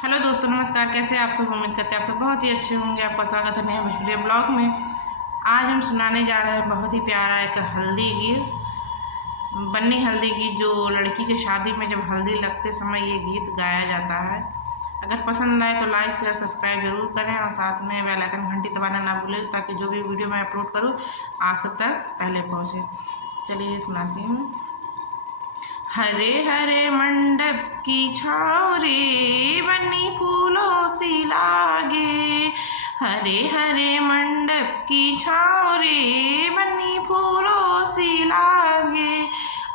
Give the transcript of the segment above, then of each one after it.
Hello दोस्तों, नमस्कार। कैसे आप सब? उम्मीद करते हैं आप सब बहुत ही अच्छे होंगे। आपका स्वागत है नए भोजपुरी ब्लॉग में। आज हम सुनाने जा रहे हैं बहुत ही प्यारा एक हल्दी गीत, बन्नी हल्दी गीत, जो लड़की की शादी में जब हल्दी लगते समय ये गीत गाया जाता है। अगर पसंद आए तो लाइक शेयर सब्सक्राइब जरूर करें और साथ में बेल आइकन घंटी दबाना ना भूलें, ताकि जो भी वीडियो मैं अपलोड करूँ आप सब तक पहले पहुँचे। चलिए सुनाती हूँ। हरे हरे मंडप की छाँव रे बन्नी फूलों सी लागे। हरे हरे मंडप की छाँव रे बन्नी फूलों सी लागे।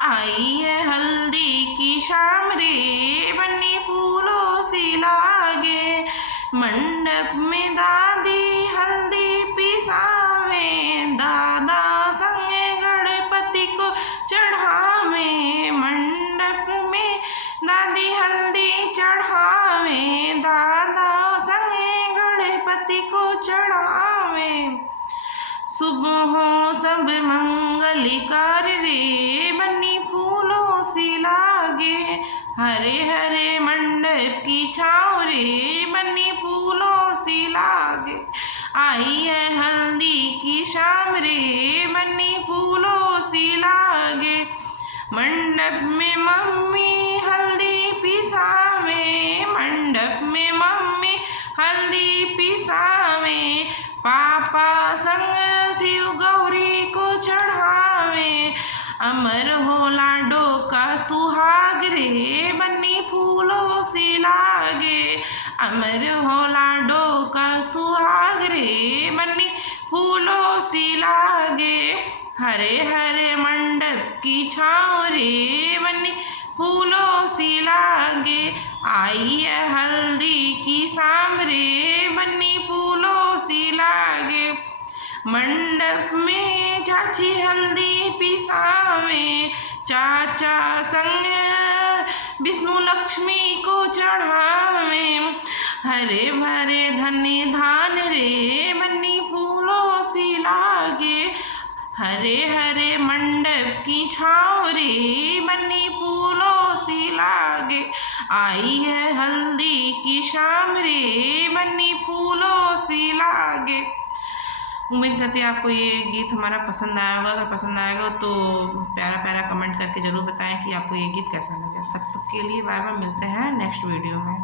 आई है हल्दी की शाम रे बन्नी फूलों सी लागे। मंडप में दादी हल्दी पिसावे, दादा संगे गणपति को चढ़ावे। मंडप में दादी हल्दी चढ़ावे, दादा संगे गणपति को चढ़ावे। सुबह हो सब मंगलिकार रे बन्नी फूलों सी लागे। हरे हरे मंडप की छाँव रे बन्नी फूलों सी लागे। आई है हल्दी की शाम रे बन्नी फूलों सी लागे। मंडप में मम्मी हल्दी पिसावे, मंडप में मम्मी हल्दी पिसावे। पापा संग शिव गौरी को चढ़ावे। अमर हो लाडो का सुहाग रे बन्नी फूलों सी लागे। अमर हो लाडो का सुहाग रे बन्नी फूलों सी लागे। हरे हरे मंडप की छाँव रे बन्नी फूलों सी लागे। आई है हल्दी की शाम रे बन्नी फूलों सी लागे। मंडप में चाची हल्दी पिसावे, चाचा संग विष्णु लक्ष्मी को चढ़ावे। हरे भरे धन्य धान रे बन्नी फूलों सी लागे। हरे हरे मंडप की छाँव रे बन्नी फूलों सी लागे। आई है हल्दी की शाम रे बन्नी फूलों सी लागे। उम्मीद करती है आपको ये गीत हमारा पसंद आया होगा। अगर पसंद आएगा तो प्यारा प्यारा कमेंट करके ज़रूर बताएं कि आपको ये गीत कैसा लगा। तब तक के लिए बाय बाय, मिलते हैं नेक्स्ट वीडियो में।